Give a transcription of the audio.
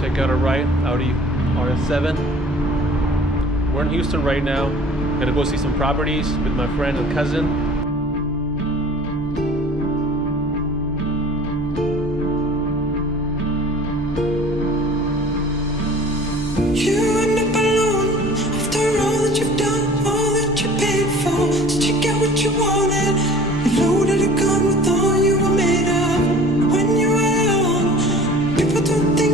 Check out our right, Audi RS7. We're in Houston right now. Gonna go see some properties with my friend and cousin. You end up alone after all that you've done, all that you paid for. So check out what you wanted. You loaded a gun with all you were made of. When you were young, people don't think